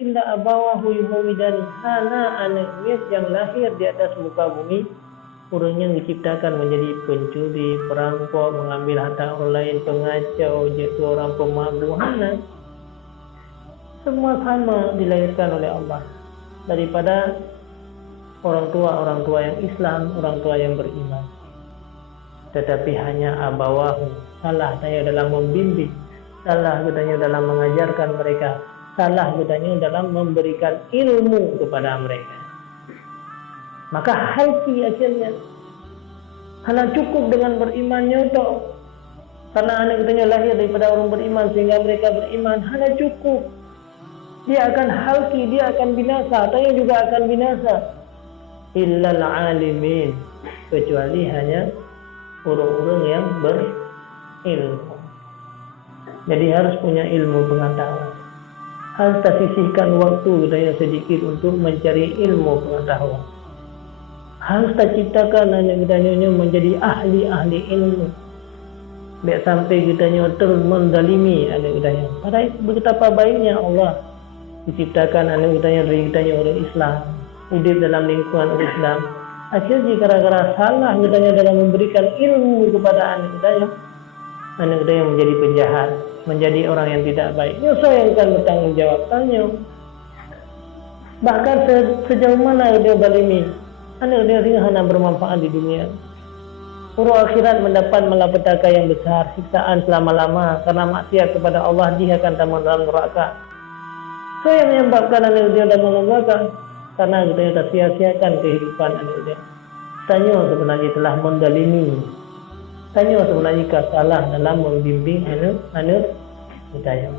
illa abawahu yuhawidani, hana anak yang lahir di atas muka bumi orang yang diciptakan menjadi pencuri, perampok, mengambil harta orang lain, pengacau, jatuh orang pemalu, hana. Semua sama dilahirkan oleh Allah daripada orang tua yang Islam, orang tua yang beriman. Tetapi hanya abawahu, salah saya dalam membimbing, salah katanya dalam mengajarkan mereka, salah katanya dalam memberikan ilmu kepada mereka. Maka halki akhirnya hanya cukup dengan berimannya itu. Karena anak katanya lahir daripada orang beriman sehingga mereka beriman, hanya cukup. Dia akan halki, dia akan binasa, tanya juga akan binasa. Illal alimin, kecuali hanya orang-orang yang berilmu. Jadi harus punya ilmu pengetahuan. Harus tersisihkan waktu kita sedikit untuk mencari ilmu pengetahuan. Harus terciptakan anak kita menjadi ahli-ahli ilmu. Biar sampai kita terus mendalimi anak kita. Padahal betapa baiknya Allah diciptakan anak kita dari kita orang Islam, hidup dalam lingkungan orang Islam. Akhirnya gara-gara salah kita dalam memberikan ilmu kepada anak kita yang menjadi penjahat, menjadi orang yang tidak baik. Saya yang akan bertanggung jawab. Tanya. Bahkan sejauh mana dia balimi, anak dia hanya bermanfaat di dunia. Urus akhirat mendapat malapetaka yang besar, siksaan selama-lama karena maksiat kepada Allah, dia akan tamat dalam neraka. Saya menyebabkan anak dia dalam neraka karena kita sia-siakan kehidupan anak dia. Tanya sebenarnya telah mendalimi. Tanya sebenarnya salah dalam membimbing anak kita.